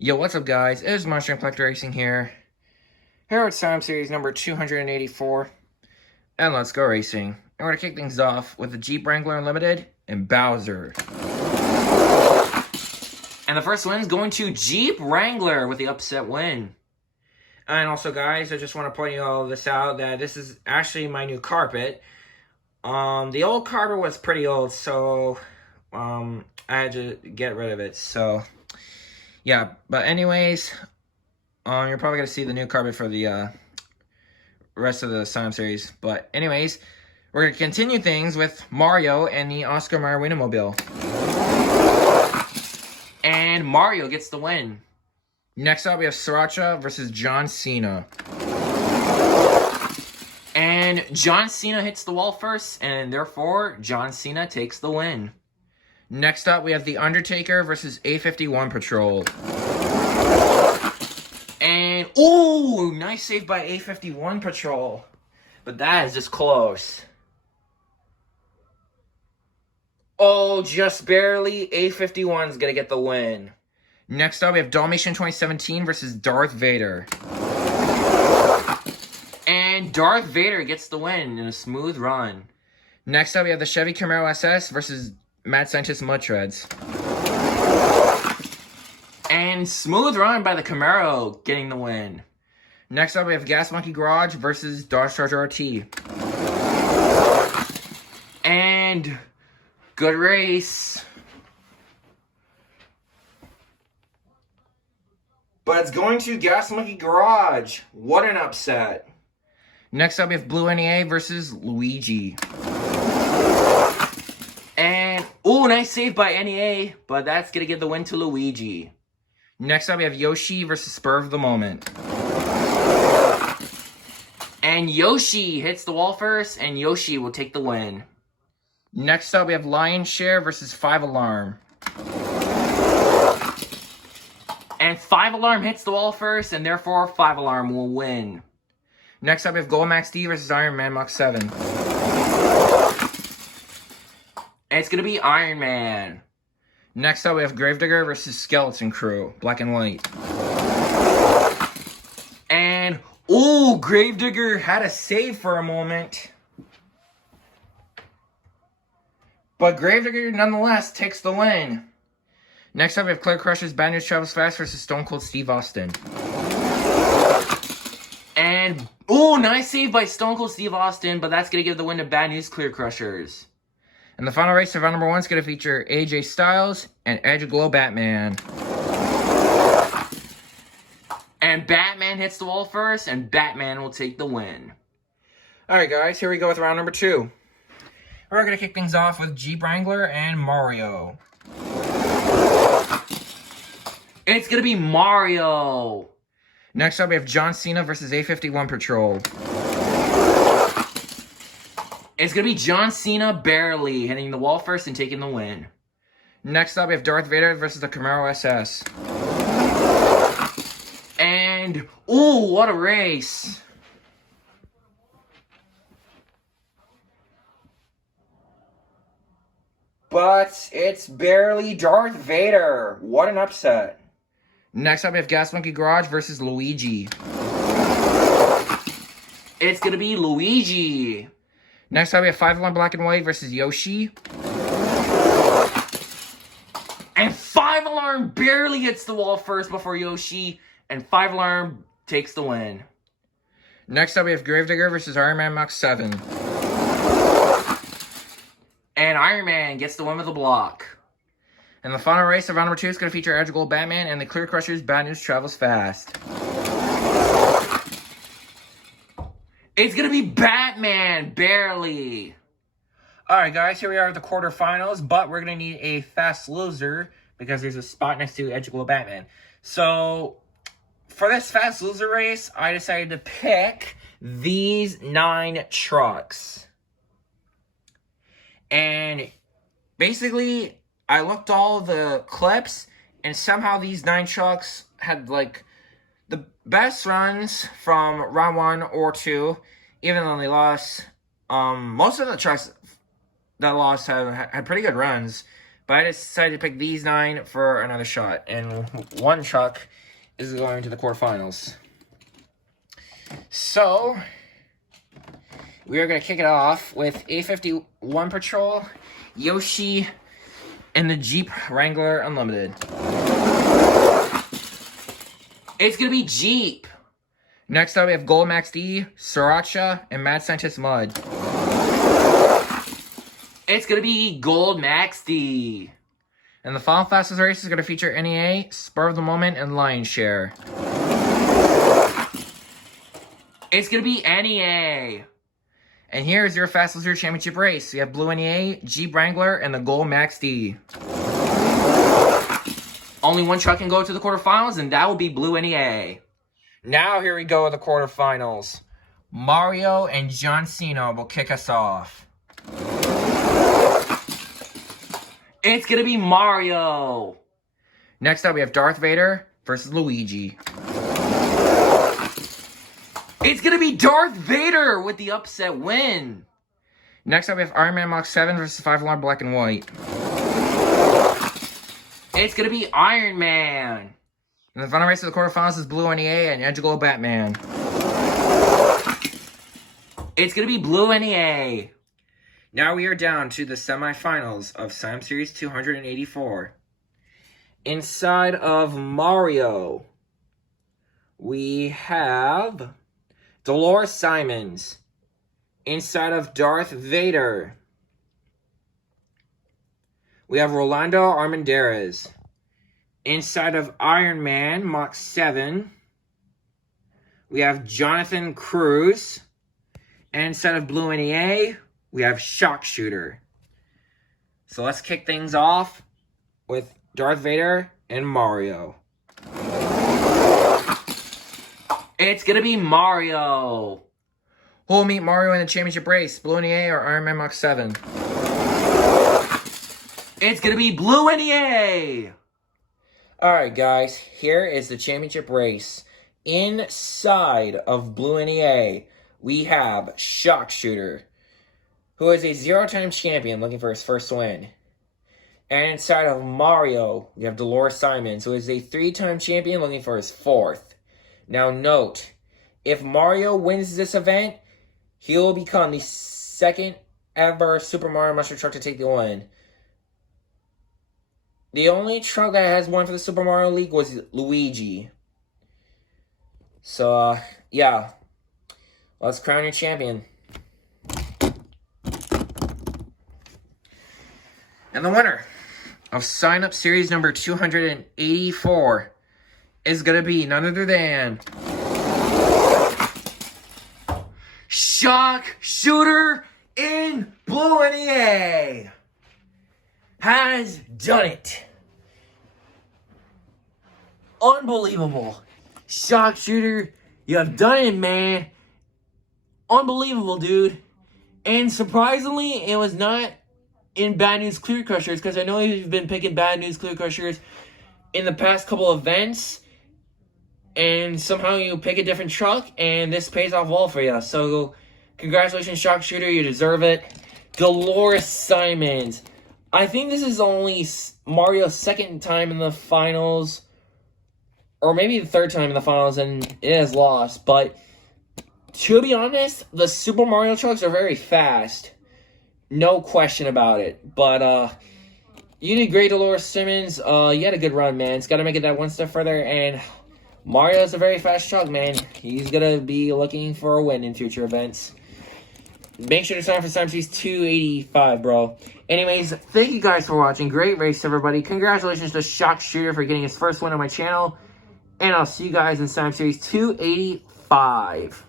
Yo, what's up, guys? It is Monster Collector Racing here. Here at Sim Series number 284. And let's go racing. And we're going to kick things off with the Jeep Wrangler Unlimited and Bowser. And the first win is going to Jeep Wrangler with the upset win. And also, guys, I just want to point you all this out that this is actually my new carpet. The old carpet was pretty old, so I had to get rid of it. So yeah, but anyways, you're probably gonna see the new carpet for the rest of the Sim series. But anyways, we're gonna continue things with Mario and the Oscar Mayer Wienermobile. And Mario gets the win. Next up, we have Sriracha versus John Cena. And John Cena hits the wall first, and therefore, John Cena takes the win. Next up, we have The Undertaker versus A51 Patrol. And, ooh, nice save by A51 Patrol. But that is just close. Oh, just barely. A51 is going to get the win. Next up, we have Dalmatian 2017 versus Darth Vader. And Darth Vader gets the win in a smooth run. Next up, we have the Chevy Camaro SS versus Mad Scientist Mud Treads. And smooth run by the Camaro getting the win. Next up, we have Gas Monkey Garage versus Dodge Charger RT. And good race. But it's going to Gas Monkey Garage. What an upset. Next up, we have Blue NEA versus Luigi. And, ooh, nice save by NEA, but that's going to give the win to Luigi. Next up, we have Yoshi versus Spur of the Moment. And Yoshi hits the wall first, and Yoshi will take the win. Next up, we have Lion Share versus 5 Alarm. And 5 Alarm hits the wall first, and therefore 5 Alarm will win. Next up, we have Gold Max D versus Iron Man Mach 7. And it's going to be Iron Man. Next up, we have Gravedigger versus Skeleton Crew, Black and White. And, ooh, Gravedigger had a save for a moment. But Gravedigger, nonetheless, takes the win. Next up, we have Clear Crushers, Bad News Travels Fast versus Stone Cold Steve Austin. And, ooh, nice save by Stone Cold Steve Austin, but that's going to give the win to Bad News Clear Crushers. And the final race of round number 1 is going to feature AJ Styles and Edge Glow Batman. And Batman hits the wall first, and Batman will take the win. Alright, guys, here we go with round number 2. We're going to kick things off with Jeep Wrangler and Mario. It's going to be Mario. Next up, we have John Cena versus A51 Patrol. It's going to be John Cena barely hitting the wall first and taking the win. Next up, we have Darth Vader versus the Camaro SS. And, ooh, what a race. But it's barely Darth Vader. What an upset. Next up, we have Gas Monkey Garage versus Luigi. It's going to be Luigi. Next up, we have 5 Alarm Black and White versus Yoshi. And 5 Alarm barely hits the wall first before Yoshi. And 5 Alarm takes the win. Next up, we have Gravedigger versus Iron Man Mach 7. And Iron Man gets the win with a block. And the final race of round number 2 is going to feature Edge Gold Batman and the Clear Crushers Bad News Travels Fast. It's going to be Batman, barely. Alright, guys, here we are at the quarterfinals, but we're going to need a fast loser because there's a spot next to Edge Gold Batman. So, for this fast loser race, I decided to pick these 9 trucks. And basically, I looked all the clips, and somehow these 9 trucks had, like, the best runs from round 1 or 2, even though they lost. Most of the trucks that lost had pretty good runs, But I decided to pick these 9 for another shot. And one truck is going to the quarterfinals. So, we are going to kick it off with A51 Patrol, Yoshi, and the Jeep Wrangler Unlimited. It's going to be Jeep. Next up, we have Gold Max D, Sriracha, and Mad Scientist Mud. It's going to be Gold Max D. And the final fastest race is going to feature NEA, Spur of the Moment, and Lion Share. It's going to be NEA. And here's your fastest year championship race. We have Blue NEA, Jeep Wrangler, and the Gold Max D. Only one truck can go to the quarterfinals, and that will be Blue NEA. Now here we go with the quarterfinals. Mario and John Cena will kick us off. It's going to be Mario. Next up, we have Darth Vader versus Luigi. It's going to be Darth Vader with the upset win. Next up, we have Iron Man Mach 7 versus 5 Alarm Black and White. It's going to be Iron Man. And the final race of the quarterfinals is Blue NEA and Edge Glow Batman. It's going to be Blue NEA. Now we are down to the semifinals of Sim Series 284. Inside of Mario, we have Dolores Simons. Inside of Darth Vader, we have Rolando Armendariz. Inside of Iron Man Mach 7, we have Jonathan Cruz. And inside of Blue NEA, we have Shock Shooter. So let's kick things off with Darth Vader and Mario. It's going to be Mario. Who will meet Mario in the championship race? Blue NEA or Iron Man Mach 7? It's going to be Blue NEA. Alright guys, here is the championship race. Inside of Blue NEA, we have Shock Shooter, who is a 0-time champion looking for his first win. And inside of Mario, we have Dolores Simons, who is a 3-time champion looking for his 4th. Now note, if Mario wins this event, he will become the 2nd ever Super Mario Mushroom Truck to take the win. The only truck that has won for the Super Mario League was Luigi. So, yeah. Let's crown your champion. And the winner of Sign Up Series number 284 is going to be none other than Shock Shooter in Blue NEA. Has done it. Unbelievable. Shock Shooter, you have done it, man. Unbelievable, dude. And surprisingly, it was not in Bad News Clear Crushers, because I know you've been picking Bad News Clear Crushers in the past couple events, and somehow you pick a different truck, and this pays off well for you. So, congratulations, Shock Shooter. You deserve it. Dolores Simons. I think this is only Mario's 2nd time in the finals, or maybe the 3rd time in the finals, and it has lost. But to be honest, the Super Mario trucks are very fast. No question about it. But you did great, Dolores Simons. You had a good run, man. It's got to make it that one step further. And Mario's a very fast truck, man. He's going to be looking for a win in future events. Make sure to sign up for Sim Series 285, bro. Anyways, thank you guys for watching. Great race, everybody. Congratulations to Shock Shooter for getting his first win on my channel. And I'll see you guys in Sim Series 285.